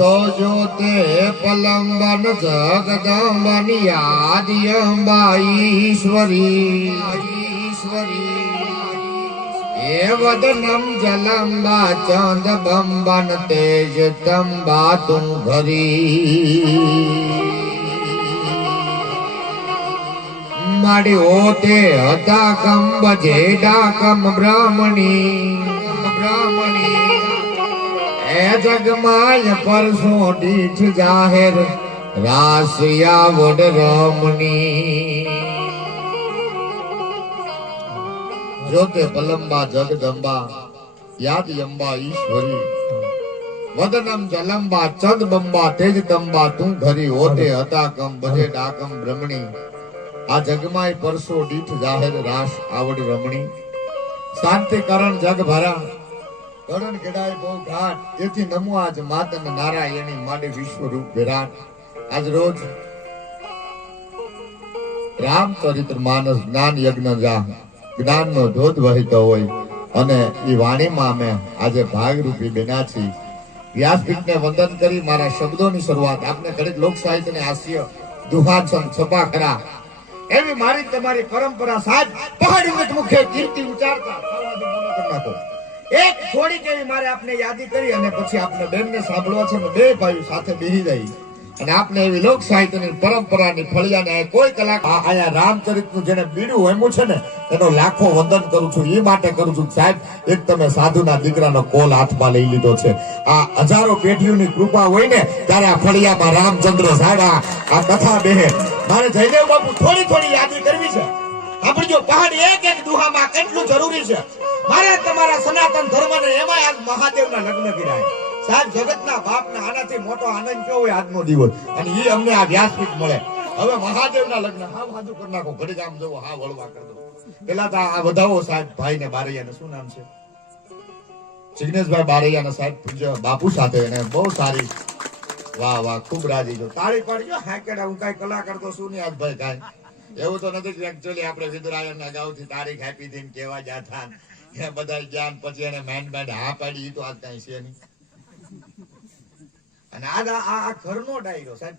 તો જોતે પલંબન જગદંબન આદિ અંબા ઈશ્વરી એ વદનમ જલંબા ચંદ બંબન તેજ તંબા તું ઘરી માડી ઓતે હતા કંબ જેડા કમ બ્રાહ્મણી એ જગમાય પરસો દીઠ જાહેર રાસિયા વડ રમણી જોતે પલંબા જગદંબા યાદ અંબા ઈશ્વરી વદનમ જલંબા ચંદ બંબા તેજ તંબા તું ઘરી ઓતે હતા કમ બધે ડાકમ બ્રહ્મણી આ જગમાય પરસો દીઠ જાહેર રાસ આવડ રમણી શાંતિ કરણ જગ ભરા કરણ કેડાય બહુ ઘાટ એથી નમો આજ માતન નારાયણી માટે વિશ્વ રૂપ વિરાટ આજ રોજ રામચરિત્ર માનસ જ્ઞાન યજ્ઞ જા જ્ઞાનનો ધોધ વહેતો હોય અને એ વાણીમાં અમે આજે ભાગરૂપી બન્યા છીએ વ્યાસપીઠને વંદન કરી મારા શબ્દોની શરૂઆત આપને ઘડીક લોક સાહિત્યને હાસ્ય દુહાછન છપા ખરા એવી મારી તમારી પરંપરા સાહેબ પહાડી મુખે કીર્તિ ઉચારતા એક થોડીક એવી મારે આપને યાદી કરી અને પછી આપને બેનને સાંભળવા છે બે ભાઈઓ સાથે બેહી જાય અને આપને એવી લોક સાહિત્યની પરંપરાની ફળિયાને કોઈ કલાક આયા રામચરિતનું જેને બીડું હોમ્યું છે ને એનો લાખો વંદન કરું છું એ માટે કરું છું સાહેબ એક તમે સાધુના દીકરાનો કોલ હાથમાં લઈ લીધો છે આ હજારો પેઢીઓની કૃપા હોય ને ત્યારે આ ફળિયામાં રામચંદ્ર સાડા આ કથા બેહે મારે જયદેવ બાપુ થોડી થોડી યાદી કરવી છે આપણે જો પહાડ એક એક દુહામાં કેટલું જરૂરી છે મારે તમારા સનાતન ધર્મને એમાં આજ મહાદેવના લગ્ન કર્યા સાહેબ જગતના બાપના આનાથી મોટો આનંદ કેવો હોય આજનો દિવસ અને એ અમને આ વ્યાસપીઠ મળે હવે મહાદેવના લગ્ન હા સાદું કરી નાખો ઘડી કામ જવો હા વળવા કરી દો પેલા તો આ વધાવો સાહેબ ભાઈ ને બારૈયા શું નામ છે જિગ્નેશભાઈ બારૈયા સાહેબ પૂજ્ય બાપુ સાથે એને બહુ સારી વાહ વાહ ખૂબ રાજી છો તાળી પાડજો હા કેડા હું કઈ કલાકાર તો શું નહીં આજ ભાઈ કાંઈ એવું તો નથી એકચ્યુઅલી આપણે વિદરાયણ અગાઉથી તારીખ આપી દઈને કેવા જાતા એ બધા જ્ઞાન પછી એને મેન્ડ હા પાડી એ તો આજ કઈ છે નહીં અને આ ઘરનો ડાયરો સાહેબ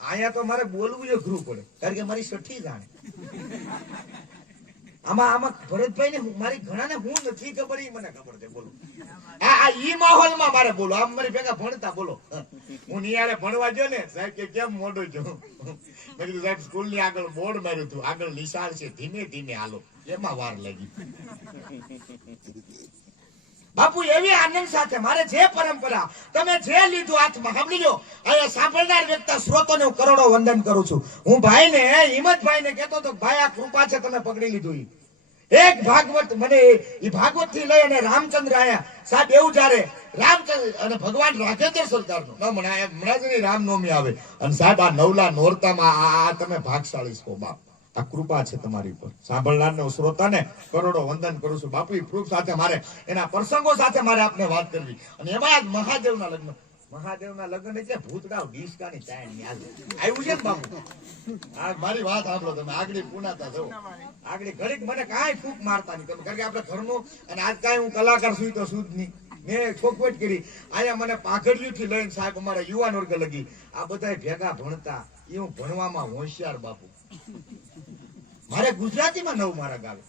અહીંયા તો મારે બોલવું જ અઘરું પડે કારણ કે મારી સઠ્ઠી જાણે આમાં ભરતભાઈ ને મારી ઘણા ને હું નથી ખબર એ મને ખબર છે બોલો આ ઈ માહોલમાં મારે બોલો આમ મારી ભેગા ભણતા બોલો હું નિયારે ભણવા ગયો ને સાહેબ કે કેમ મોડો છો મેં કીધું સાહેબ સ્કૂલ ની આગળ બોર્ડ માર્યું હતું આગળ નિશાળ છે ધીમે ધીમે હાલો એમાં વાર લાગી બાપુ એવી આનંદ સાથે મારે જે પરંપરા તમે જે લીધું હાથમાં સાંભળી લો અહીંયા સાંભળનાર વ્યક્તિ શ્રોતોને હું કરોડો વંદન કરું છું હું ભાઈ ને હિંમતભાઈ ને કહેતો તો ભાઈ આ કૃપા છે તમે પકડી લીધું એક ભાગવત મને એ ભાગવત થી લઈ અને રામચંદ્ર આયા સાહેબ એવું જયારે રામચંદ્ર અને ભગવાન રાઘેન્દ્ર સરકાર નું હમણાં જ રામનવમી આવે અને સાહેબ આ નવલા નોરતામાં આ તમે ભાગશાળી છો બાપ આ કૃપા છે તમારી ઉપર સાંભળનારને શ્રોતાને કરોડો વંદન કરું છું બાપુ પ્રૂફ સાથે મારે એના પ્રસંગો સાથે મારે આપને વાત કરવી અને એમાં આજ મહાદેવના લગ્ન એટલે ભૂતડાવ ડીસકાની ચાયણી આવ્યું છે ને બાપુ આ મારી વાત સાંભળો તમે આગળ પૂનાતા જવો આગળ ઘડીક મને કાંઈ ફૂંક મારતા નહીં તમે કારણ કે આપણે ઘરનું અને આજ કાંઈ હું કલાકાર છું તો શું જ નહીં મેં ચોખવટ કરી અહીંયા મને પાઘડિયું થી લઈને સાહેબ અમારા યુવાન વર્ગ લગી આ બધા ભેગા ભણતા એ હું ભણવામાં હોશિયાર બાપુ મારે ગુજરાતીમાં નવ માર્ગ આવે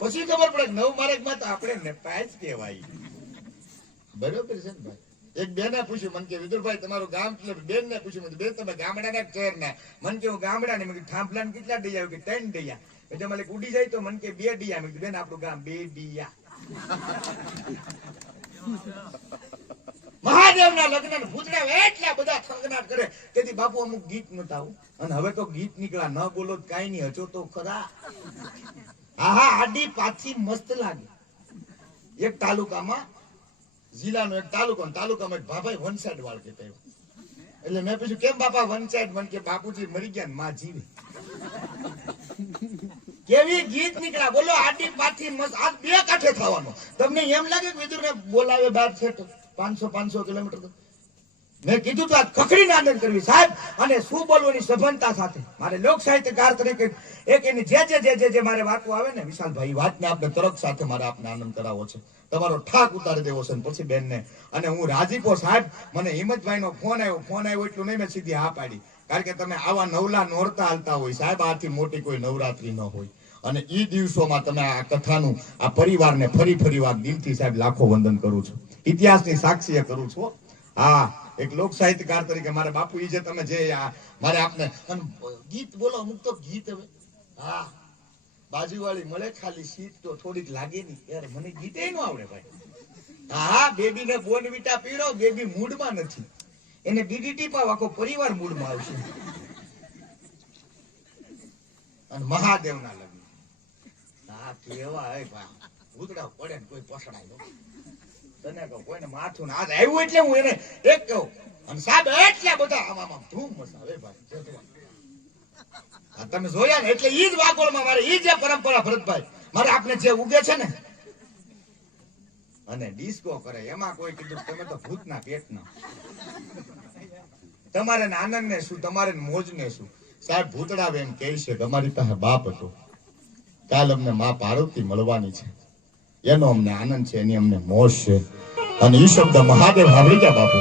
પછી ખબર પડે નવ માર્ગમાં તો આપણે નેપાળ જ કહેવાય બરોબર છે ને ભાઈ એક બેને પૂછ્યું મને કે વિદુરભાઈ તમારું ગામ એટલે બેન ને પૂછ્યું બેન તમે ગામડાના શહેર ના મને કે હું ગામડા ને મેં થાંભલા કેટલા ડિયા કે 3 ડિયા એટલે મને ઉડી જાય તો મને કે 2 ડિયા મેં બેન આપણું ગામ 2 ડિયા મહાદેવના લગ્ન ભૂતડા એટલા બધા થગનાટ કરે તેથી બાપુ અમુક ગીત નતા આવું અને હવે તો ગીત નીકળ્યા ન બોલો કઈ નહીં હજો તો ખરા આહા આડી પાછી મસ્ત લાગે એક તાલુકામાં જિલ્લાનો એક તાલુકામાં એક બાપાએ વન સાઈડ વાળ કહેતા એટલે મેં પૂછ્યું કેમ બાપા વન સાઈડ મને કે બાપુજી મરી ગયા ને માં જીવે કેવી ગીત નીકળ્યા બોલો આડી પાછી મસ્ત આ બે કાંઠે થવાનો તમને એમ લાગે કે વિદુરને બોલાવે 12 છે 500 કિલોમીટર મેં કીધું તો આ ખખડીને આનંદ કરવી સાહેબ, અને શું બોલવાની સભાનતા સાથે મારે લોક સાહિત્યકાર તરીકે એક એની જે મારે વાતો આવે ને વિશાલભાઈ, વાતને આપણે તરક સાથે મારે આપને આનંદ કરાવવો છે, તમારો ઠાક ઉતારી દેવો છે, પછી બેનને. અને હું રાજીપો સાહેબ, મને હિંમતભાઈનો ફોન આવ્યો એટલું નહીં, મેં સીધી હા પાડી. કારણ કે તમે આવા નવલા નોરતા હાલતા હોય સાહેબ, આથી મોટી કોઈ નવરાત્રી ન હોય. અને ઈ દિવસોમાં તમે આ કથાનું આ પરિવારને ફરી વાર દિલથી સાહેબ લાખો વંદન કરું છું, ઇતિહાસની સાક્ષીએ કરું છું. હા, એક લોક સાહિત્યકાર તરીકે મારે બાપુ ઈ જે તમે જે મારે આપને ગીત બોલો, અમુક તો ગીત હવે હા બાજુવાળી મળે ખાલી સીટ તો થોડીક લાગે નહીં યાર, મને ગીતે ન આવડે ભાઈ. હા, બેબી ને બોર્નવિટા પીરો, બેબી મૂડમાં નથી, એને ડીડીટી પાવ, આખો પરિવાર મૂડમાં આવશે. અને મહાદેવના લગ્ન, હા કેવા હે ભાઈ, ભૂતડા પડે ને કોઈ પસણાય ન. તને કહું કોઈને માથું ના આવ્યું એટલે હું એને એક કહું. અને સાહેબ એટલા બધા આમાં ધૂમ મચાવે ભાઈ. તમે જોયા ને, એટલે ઈ જ વાગોળમાં મારે ઈ જે પરંપરા ભરતભાઈ મારે આપને જે ઉગે છે ને, અને ડિસ્કો કરે એમાં કોઈ કીધું તમે તો ભૂતના પેટના, તમારે આનંદ ને શું, તમારે મોજ ને શું. સાહેબ ભૂતડા બેન કહે છે કે અમારી પાસે બાપ હતો, કાલ અમને માં પાર્વતી મળવાની છે, એનો અમને આનંદ છે, એની અમને મોજ છે. અને ઈ શબ્દ મહાદેવ સાંભળી ગયા બાપુ,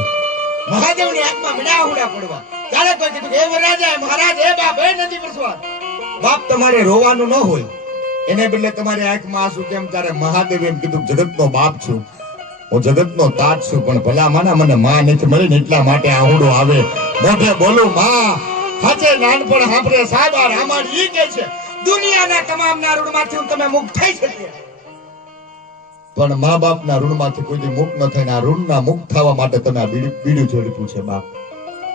મહાદેવની આંખમાં મીડાહુડા પડવા. ત્યારે કોઈ કીધું એ વરાજા મહારાજ, એ બાપ, એ નથી પરસવા બાપ, તમારે રોવાનું ન હોય, એને બદલે તમારી આંખમાં આંસુ કેમ? ત્યારે મહાદેવ એમ કીધું, જગતનો બાપ છું હું, જગતનો તાત છું, પણ ભલા માના મને માં નથી મળી ને એટલા માટે આહુડો આવે. મોઢે બોલું માં, હાચે નાનપણ સાંભળે સાહેબ. આ રામાયણ ઈ કે છે દુનિયાના તમામના ઋણમાંથી તમે મુક્ત થઈ શકીએ, પણ મા બાપના ઋણમાંથી કોઈ દી મુક્ત ન થાય. આ ઋણના મુક્ત થવા માટે તમે આ બીડું ઝડપ્યું છે બાપ.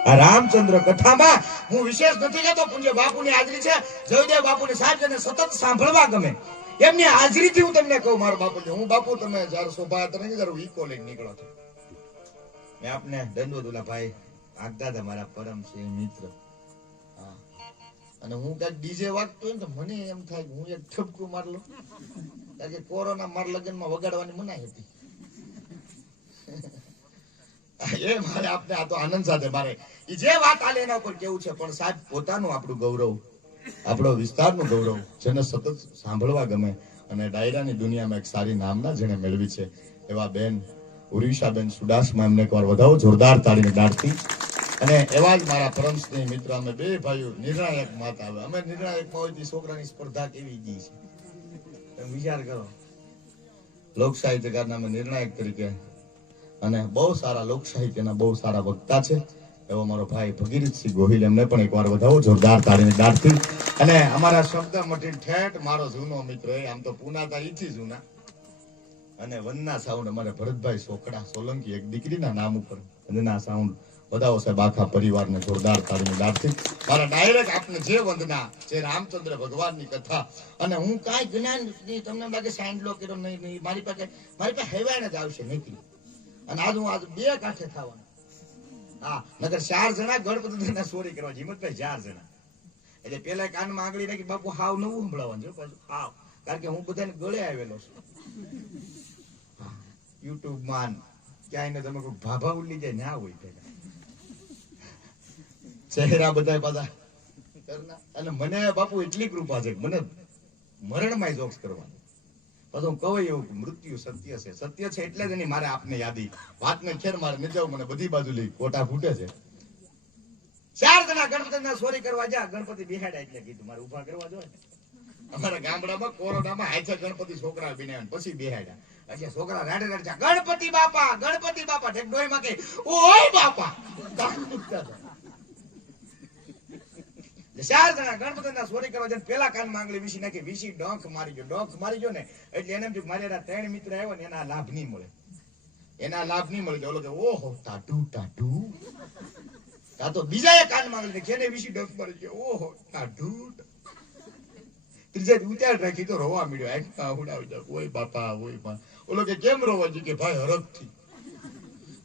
આ રામચંદ્ર કથામાં હું વિશેષ નથી લેતો, પૂજ્ય બાપુની હાજરી છે, જયદેવ બાપુની સાહેબ જેને સતત સાંભળવા ગમે એમની હાજરીથી હું તમને કહું, મારા બાપુ હું બાપુ તમે જયારે શોભાયાત્રા નહીં જયારે ઈકો લઈને નીકળો છો, મેં આપને દંડોદુલા ભાઈ આગતા હતા, મારા પરમ છે મિત્ર. હા, અને હું કઈક ડીજે વાગતું હોય ને તો મને એમ થાય કે હું એક ઠપકું માર લઉં, કારણ કે કોરોના માર લગ્નમાં વગાડવાની મનાઈ હતી. એ મારે આપને આ તો આનંદ સાથે મારે ઈ જે વાત આલે એના ઉપર કેવું છે, પણ સાહેબ પોતાનું આપણું ગૌરવ, આપણો વિસ્તારનું ગૌરવ, જેને સતત સાંભળવા ગમે અને ડાયરાની દુનિયામાં એક સારી નામના જેને મેળવી છે એવા બેન ઉર્વિશાબેન સુડાસમાં એમને એકવાર વધાવો જોરદાર તાળીને દાડથી. અને એવા જ મારા પરમ સ્નેહી મિત્ર, અમે બે ભાઈઓ નિર્ણાયક માત આવે, અમે નિર્ણાયકમાં હોય છોકરાની સ્પર્ધા કેવી ગઈ છે તમે વિચાર કરો. લોક સાહિત્યકારના અમે નિર્ણાયક તરીકે, અને બહુ સારા લોક સાહિત્યના બહુ સારા વક્તા છે એવો મારો ભાઈ ભગીરથસિંહ ગોહિલ, એમને પણ એકવાર વધાવો જોરદાર તાળીને દાડથી. અને અમારા શબ્દ મટીને ઠેઠ મારો જૂનો મિત્ર, આમ તો પુનાતા ઈથી જૂના, અને વંદના સાઉન્ડ અમારે ભરતભાઈ સોકડા સોલંકી, એક દીકરીના નામ ઉપર વંદના સાઉન્ડ, વધાવો સાહેબ આખા પરિવારને જોરદાર તાળીને દાડથી. મારા ડાયરેક્ટ આપને જે વંદના, જે રામચંદ્ર ભગવાનની કથા, અને હું કાંઈ જ્ઞાન તમને લાગે સાંડલો કર્યો નહીં, મારી પાસે હેવાણ જ આવશે નીકળી. અને આજ હું બે કાંઠે થવાના. હા, નગર 4 જણા ગણપતિ ચોરી કરવા, હિંમતભાઈ 4 જણા, એટલે પેલા કાનમાં આંગળી નાખી બાપુ હાવ નવું સંભળાવવાનું છે પાછું હાવ, કારણ કે હું બધાને ગળે આવેલો છું. યુટ્યુબ માં ક્યાંય તમે કોઈ ભાભા ઉલ્લી જાય ના હોય પેલા ચહેરા બધા પાછા. અને મને બાપુ એટલી કૃપા છે, મને મરણમાં જોક્સ કરવાનું. પછી હું કહું એવું મૃત્યુ સત્ય છે, સત્ય છે એટલે જ એની મારે આપને યાદી વાતને ખેર મારે ન જાવ, મને બધી બાજુ લઈ કોટા ફૂટે છે. 4 જણા ગણપતિના ચોરી કરવા જા, ગણપતિ બિહાડ્યા એટલે કીધું મારે ઉભા કરવા જોઈએ. અમારા ગામડામાં કોરોનામાં હાથે ગણપતિ છોકરા બનાવ્યા પછી બિહાડ્યા, એટલે છોકરા રાડે રાડે ગણપતિ બાપા ઢેકડોઈમાં કે ઓય બાપા. 4 જણા ગણપતિના ચોરી કરવા જાય, પેલા કાન માંગલી વીસી નાખી, વીસી ડોંખ મારી ગયો ને, એટલે એને એમ મારે 3 મિત્ર આવ્યો ને એના લાભ નહીં મળે, ઓલો કે ઓહો ટાટુ. આ તો બીજા એ કાન માંગલી કેને વીસી ડોંખ મારી ગયો, ઓહો ટાટુ. ત્રીજા ઉતાર રાખી તો રોવા મળ્યો, આંખમાં ઉડાવી દો, ઓય બાપા ઓય બા. ઓલો કે કેમ રોવા છે? કે ભાઈ હરખથી.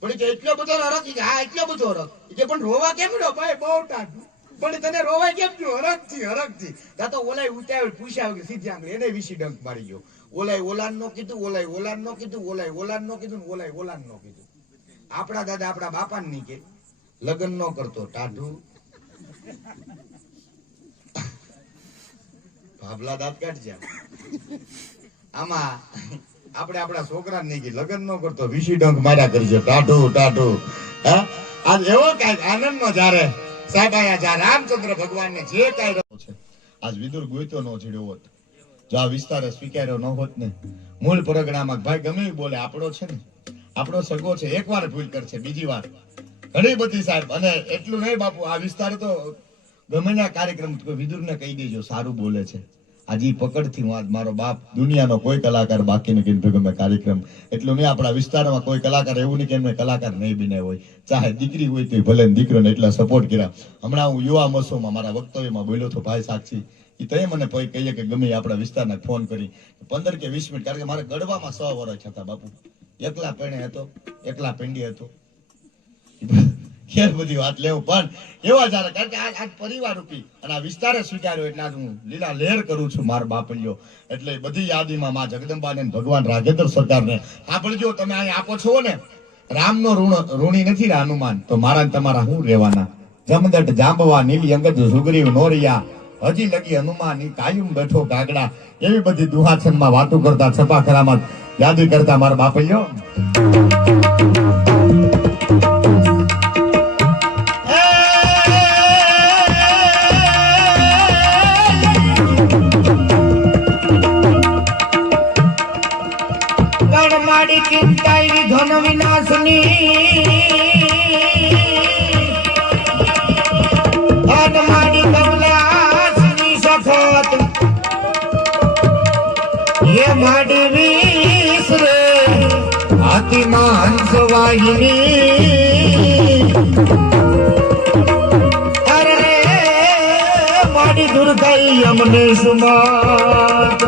પણ કે એટલો બધો હરખ? કે હા એટલો બધો હરખ. કે પણ રોવા કેમ મળ્યો? ભાઈ બહુ ટાટુ. પણ તને રોવાય કેમ થયું? હરખથી. તા તો ઓલાય ઉતાવળ પૂછ્યા કે સીધી આંગળી એને વીસી ડંક મારી ગયો. ઓલાય ઓલાન નો કીધું, ઓલાય ઓલાન નો કીધું. આપણા દાદા આપણા બાપા નહીં કે લગ્ન નો કરતો ટાઢું ભાભલા દાંત કાઢજે આમાં આપણે આપણા છોકરા નહીં કે લગ્ન નો કરતો વિશી ડંક માર્યા કરજે ટાઢું ટાઢું હા આજ એવો કઈક આનંદમાં જ્યારે સાહેબ આયા જ્યાં રામચંદ્ર ભગવાનને જે કાંઈ રહ્યો છે આજ વિદુર ગોઈતો નો છેડ્યો હોત જો આ વિસ્તારે સ્વીકાર્યો ન હોત ને મૂળ પરગણામાં ભાઈ ગમે એ બોલે આપણો છે ને આપણો સગો છે એકવાર ભૂલ કરશે બીજી વાર ઘણી બધી સાહેબ અને એટલું નહીં બાપુ આ વિસ્તાર તો ગમે ના કાર્યક્રમ વિદુરને કહી દેજો સારું બોલે છે આજે પકડથી હું આજ મારો બાપ દુનિયાનો કોઈ કલાકાર બાકી નથી ગમે કાર્યક્રમ એટલું નહીં આપણા વિસ્તારમાં કોઈ કલાકાર એવું નહીં કે એમને કલાકાર નહીં બન્યા હોય ચાહે દીકરી હોય તો ભલે દીકરોને એટલા સપોર્ટ કર્યા હમણાં હું યુવા મહોત્સવમાં મારા વક્તવ્યમાં બોલ્યો હતો ભાઈ સાક્ષી એ તો મને કહીએ કે ગમે આપણા વિસ્તારના ફોન કરી 15 કે 20 મિનિટ કારણ કે મારે ગઢવામાં 100 વર્ષ હતા બાપુ એકલા પેણે હતો એકલા પેંડી હતો ખેર બધી વાત લેવું પણ એવા જયારે કારણ કે આજ પરિવાર રૂપી અને આ વિસ્તારે સ્વીકાર્યો એટલે આજ હું લીલા લહેર કરું છું મારા બાપલ્યો એટલે બધી યાદીમાં માં જગદંબાને ભગવાન રાજેન્દ્ર સરકારને સાંભળજો તમે અહીં આપો છો ને રામનો ઋણી નથી હનુમાન તો મારા ને તમારા શું રહેવાના જમદટ જાંબવા નીલી અંગદ સુગ્રીવ નોરિયા હજી લગી હનુમાન ઈ કાયમ બેઠો ગાગડા એવી બધી દુહાછનમાં વાતો કરતા છપાખરામાં યાદી કરતા મારા બાપલ્યો માડી ચિંતાઈ ધન વિનાશની આટ માડી કમલાસની સખત એ માડી વિસરે હાથીમાં હંસ વાહિની અરે માડી દુર્ગાઈ અમને સુમાત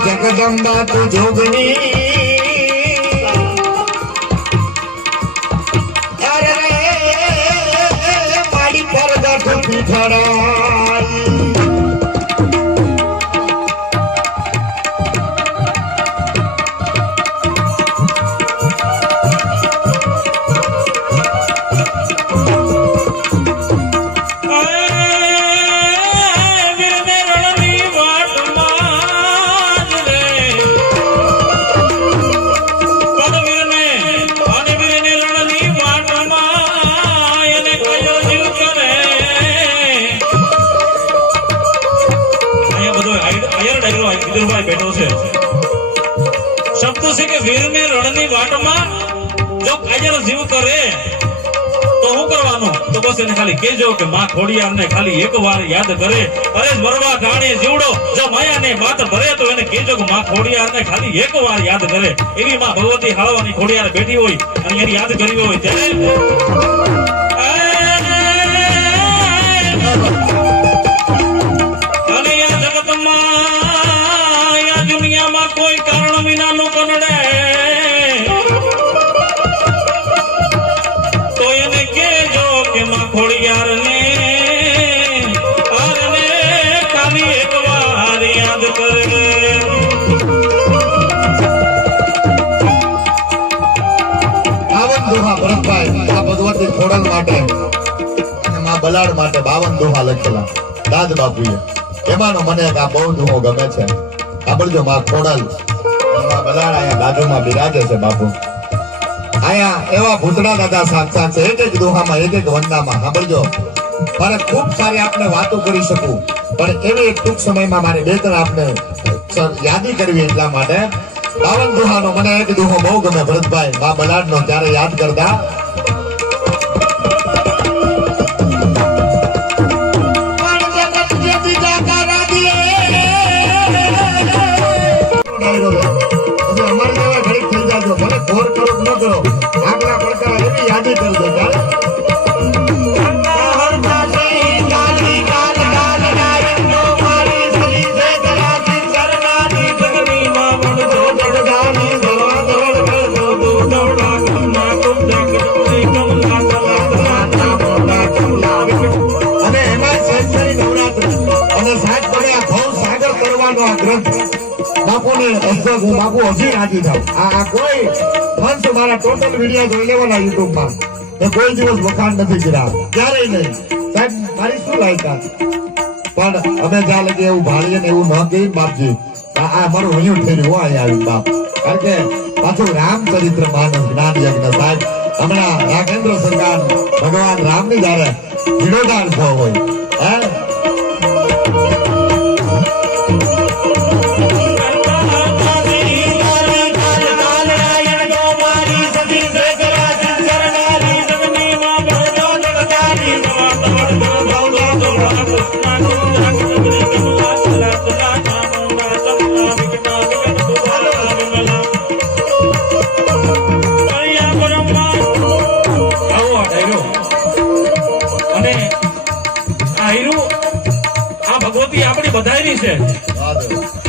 જગદંબા તું જોગની અરે માડી પર ગઠ પીઠડાઈ શબ્દ છે કે વીર ને રણની વાટમાં જો કાજલ જીવ કરે તો શું કરવાનું તો બસ એને ખાલી કહેજો કે માં ખોડિયારને ખાલી એકવાર યાદ કરે અરે વરવા ગાણે જીવડો જો માયાને માત ભરે તો એને કહેજો કે માં ખોડિયારને ખાલી એકવાર યાદ કરે એવી માં ભગવતી હાળવાની ખોડિયાર બેઠી હોય અને એને યાદ કરી હોય ત્યારે કોઈ કારણ વિના નો કનડે તો એને કેજો કે માં ખોડિયાર ને આરને ખાલી એકવાર યાદ કરે બાવન દોહા ભરતભાઈ આ ભગવતી ખોડલ માટે અને માં બલાડ માટે 52 દોહા લખેલા દાદ બાપુએ એમાંનો મને એક આ બહુ દોહો ગમે છે સાંભળજો માં ખોડલ માં બલાડ આયા દાદુમાં બિરાજે છે બાપુ આયા એવા ભૂતડા દાદા સાક્ષાત છે એક દોહામાં એક વંદામાં સાંભળજો મારે ખૂબ સારી આપણે વાતો કરી શકું પણ એવી એક ટૂંક સમયમાં મારે 2-3 આપણે યાદી કરવી એટલા માટે 52 દોહાનો મને એક દોહો બહુ ગમે ભરતભાઈ માં બલાડનો ત્યારે યાદ કરતા યાદી કરજો અશોક હું બાપુ હજી રાજી થાવ આ કોઈ ફંસ મારા ટોટલ વિડીયો જોઈ લેવાના YouTube માં એ કોઈ દિવસ વખાણ નથી કર્યા ક્યારેય નહીં સાહેબ મારી શું લાયકાત પણ અમે જ્યાં લગે એવું ભાળીએ ને એવું ન કહી બાપજી આ મારું હૈયું ઠેર્યું હો અહીંયા આવી બાપ કારણ કે પાછું રામચરિત્ર માનસ જ્ઞાન યજ્ઞ સાહેબ હમણાં રાઘેન્દ્ર સરકાર ભગવાન રામની જયારે જીર્ણોદ્ધાર થયો હોય હે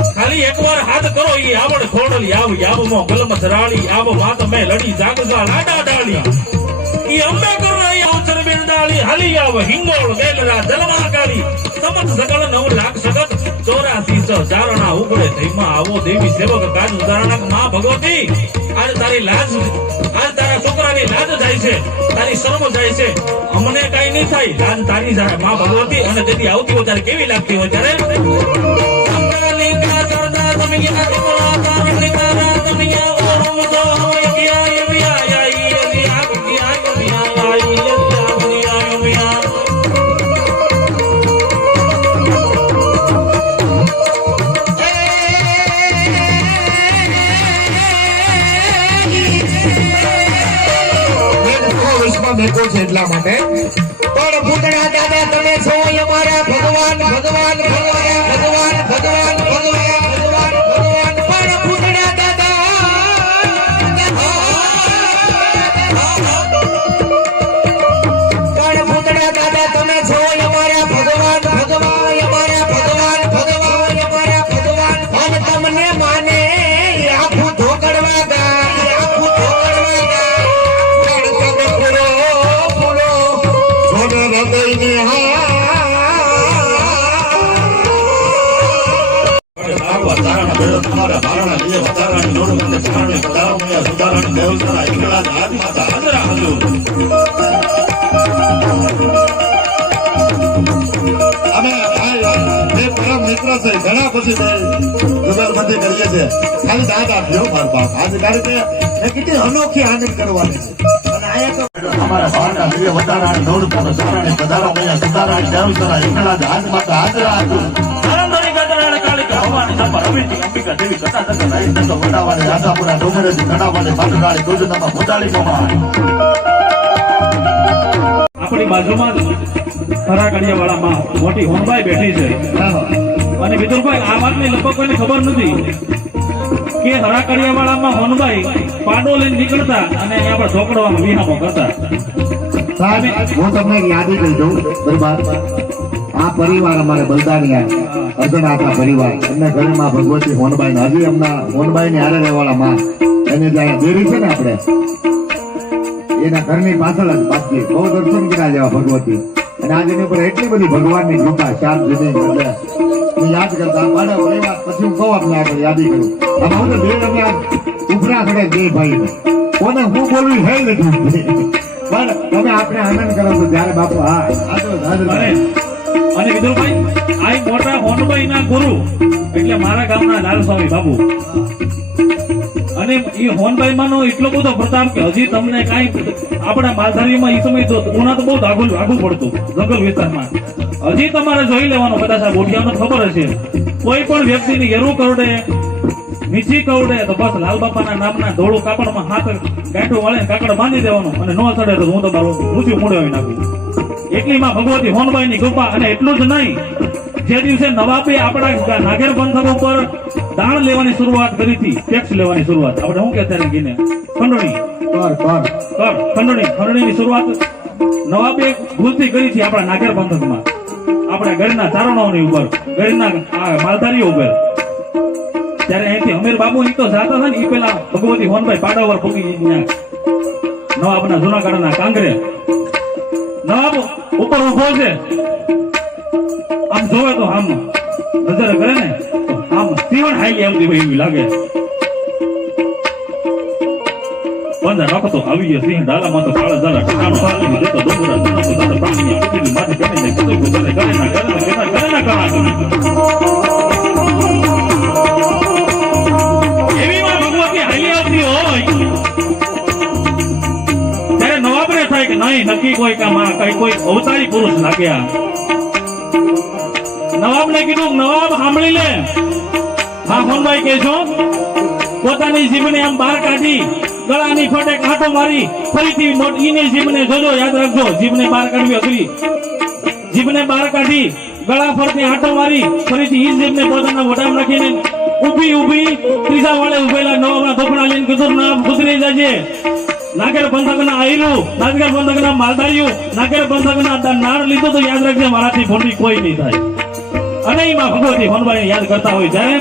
ખાલી એકવાર હાથ કરો ઈ આવડ ખોડલી આવ યાવમાં ગલમ ધરાળી આવ માત મે લડી જાગજા લાડા ડાળી ઈ અંબે કરનાઈ અવસર બેંડાળી હાલી આવ હિંગોળ ગેલરા જલમાકાળી સમત સકળ 9 લાખ સગત 84 ચારણા ઉપડે ધઈમાં આવો દેવી સેવક કાજ ઉદાહરણક માં ભગવતી આજ તારી લાજ આજ તારા છોકરાની લાજ જાય છે તારી શરમ જાય છે અમને કાઈ નહીં થાય લાજ તારી જાય માં ભગવતી અને તેથી આવતી હોય ત્યારે કેવી લાગતી હોય ત્યારે મેકો છે એટલા માટે પણ ભૂતડા દાદા તમે છો અમારા ભગવાન ભગવાન ભગવાન ભગવાન ભગવાન ભગવાન ભગવાન ભગવાન પણ ભૂતડા દાદા પણ ભૂતડા દાદા તમે છો અમારા ભગવાન ભગવાન અમારા ભગવાન ભગવાન અમારા ભગવાન અને તમને માને આખું ઢોકળવા ગાય આખું ઢોકળવા ગાય ઘણા પછી જુગલબંધી કરીએ છીએ ખાલી દાદ આપ્યો મારા બાપ આજે કારણ કે કેટલી અનોખી આનંદ કરવાની છે અને આયા તો અમારા ભારના પ્રિય વટારાણી નવડપુર સારાણી પધારો મૈયા સુધારાણી દેવસરા એકલા જ આજ માતા હાજરા હતું આનંદની ગજરાણે કાળિકા ભવાની સંપર અવિતી અંબિકા દેવી કથા તક રાઈ તક વટાવાને રાજાપુરા ડોંગરેથી ઘડાવાને પાટરાણી દુર્જનામાં ભૂતાળી મોમાં આપણી બાજુમાં ખરાકડિયા વાળામાં મોટી હોનબાઈ બેઠી છે અને વિદુરભાઈ આ વાતની લગભગ કોઈને ખબર નથી કે હરાકડિયા વાળામાં હોનબાઈ પાડો લઈને નીકળતા અને અહીંયા પર ઢોકળવામાં વિહામો કરતા સાહેબ હું તમને એક યાદી કહી દઉં બરાબર આ પરિવાર અમારે બલદાનિયા અર્ધનાથના પરિવાર એમને ઘરમાં ભગવતી હોનબાઈ હજી એમના હોનબાઈ ની હારે રહેવાળા માં એની જ્યાં દેરી છે ને આપણે એના ઘરની પાછળ જ બાકી બહુ દર્શન કર્યા જેવા ભગવતી અને આજે એની ઉપર એટલી બધી ભગવાનની કૃપા શાંત જુદી એટલે હું યાદ કરતા મારે એ વાત પછી હું કહું આપણે આગળ યાદી કરું આમાં હું તો બે અમે ઉપરા ખડે બે ભાઈ કોને હું બોલવી હે નથી પણ તમે આપણે આનંદ કરો છો જ્યારે બાપુ હા અને વિદુરભાઈ આ મોટા હોનબાઈ ના ગુરુ એટલે મારા ગામના લાલસ્વામી બાબુ અને એ હોનબાઈ માનો એટલો બધો પ્રતાપ કે હજી તમને કાંઈ આપણા માલધારીમાં એ સમય તો ઉના તો બહુ આગળ પડતું જંગલ વિસ્તારમાં હજી તમારે જોઈ લેવાનું કદાચ આ ગોઠિયાનો ખબર હશે કોઈ પણ વ્યક્તિની એરું કરડે નીચી કવડે તો બસ લાલ બાપાના નામના ધોળું કાપડમાં હાથ ગાંઠું વાળે કાકડ બાંધી દેવાનું અને નો ચડે તો હું તમારું ઊંચું મૂળાવી નાખું એકલીમાં ભગવતી હોનબાઈ ની કૃપા અને એટલું જ નહીં જે દિવસે નવાબે આપણા નાગેર પંથક ઉપર દાણ લેવાની શરૂઆત કરી હતી ટેક્સ લેવાની શરૂઆત આપણે શું કહેતા ગીને ખંડણી ખંડણીની શરૂઆત નવાબે ભૂલથી કરી હતી આપણા નાગેર પંથકમાં આપણા ગઢના ચારણોની ઉપર ગઢના માલધારીઓ ઉપર ત્યારે અહીંથી અમીર બાબુ ઈ તો જાતા હતા ને ઈ પેલા ભગવતી હોનભાઈ પાડા ઉપર પગી નવાબના જૂનાગઢના કાંગરે નવાબ ઉપર ઉભો છે આમ જોવે તો આમ નજર કરે ને આમ સીવણ હાઈલી આવતી હોય એવી લાગે. બંધ રાખતો આવી ગયો સિંહ ડાલામાં તો કાળા ઝાલા ઠકાણો હાલી જતો ડોંગરા જતો દાદા પ્રાણીયા કુટીની માથે કરીને કદો ગોદરે કરે ના કાળા એવી માં ભગવતી હાલી આવતી હોય ત્યારે નવાબરે થાય કે નહીં નક્કી કોઈ કામાં કઈ કોઈ અવતારી પુરુષ લાગ્યા. નવાબને કીધું નવાબ સાંભળી લે. હા હોનભાઈ કે છો પોતાની જીભને આમ બહાર કાઢી ગળાની ફોટે કાંટો મારી ફરીથી ઈની જીભને જોજો યાદ રાખજો જીભને બહાર કાઢવી અઘરી. જીભને બહાર કાઢી ગળા ફરતી આંટો મારી ફરીથી ઈ જીભને પોતાના મોઢામાં નાખીને ઊભી ત્રીજા વાળે ઉભેલા નવાબના ધોપડા લઈને કીધું ના ગુજરી જજે. નાગેર પંથકના આયરું નાગેર પંથકના માલધારીઓ નાગેર પંથકના નાળ લીધું તો યાદ રાખજે મારાથી ભોંડી કોઈ નહીં થાય. અને એમાં ભગવતી હોનભાઈ યાદ કરતા હોય જ્યારે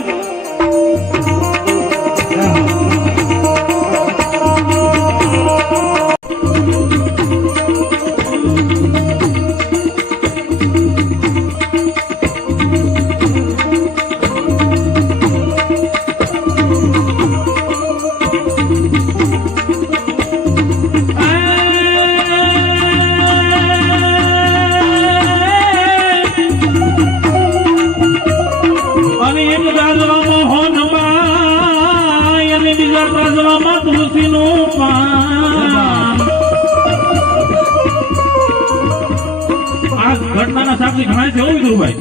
ઘટનાના સાક્ષી ઘણા છે વિદુરભાઈ.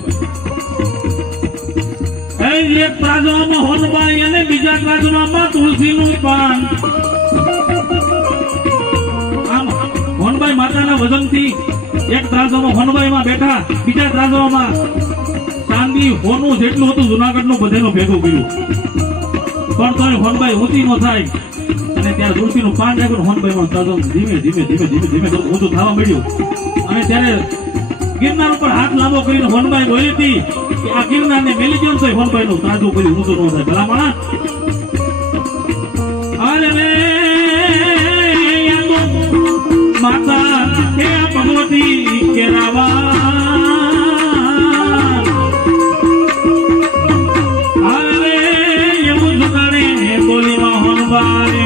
એક ત્રાજવામાં હોનબાઈ અને બીજા ત્રાજવામાં તુલસીનું પાન. આમ હોનબાઈ માતાના વજનથી એક ત્રાજવામાં હોનબાઈમાં બેઠા બીજા ત્રાજવામાં ચાંદી હોનું જેટલું હતું જુનાગઢનું બધેનું ભેગું કર્યું પણ તોય હોનબાઈ ઊંચી ન થાય અને ત્યારે તુલસીનું પાન રાખ્યું હોનબાઈમાં ત્રાજમ ધીમે ધીમે ઊંચું થવા મળ્યું. અને ત્યારે ગિરનાર ઉપર હાથ લાંબો કરીને હોનબાઈ બોલી હતી કે આ ગિરનાર ને મેલી ગયો તો હોનબાઈ નું તાજું કર્યું ઊંચું ન થાય. ભલામણા અરે માતા હે ભગવતી કેરાવા અરે એવું જુગાડે બોલી માં હોનબાઈ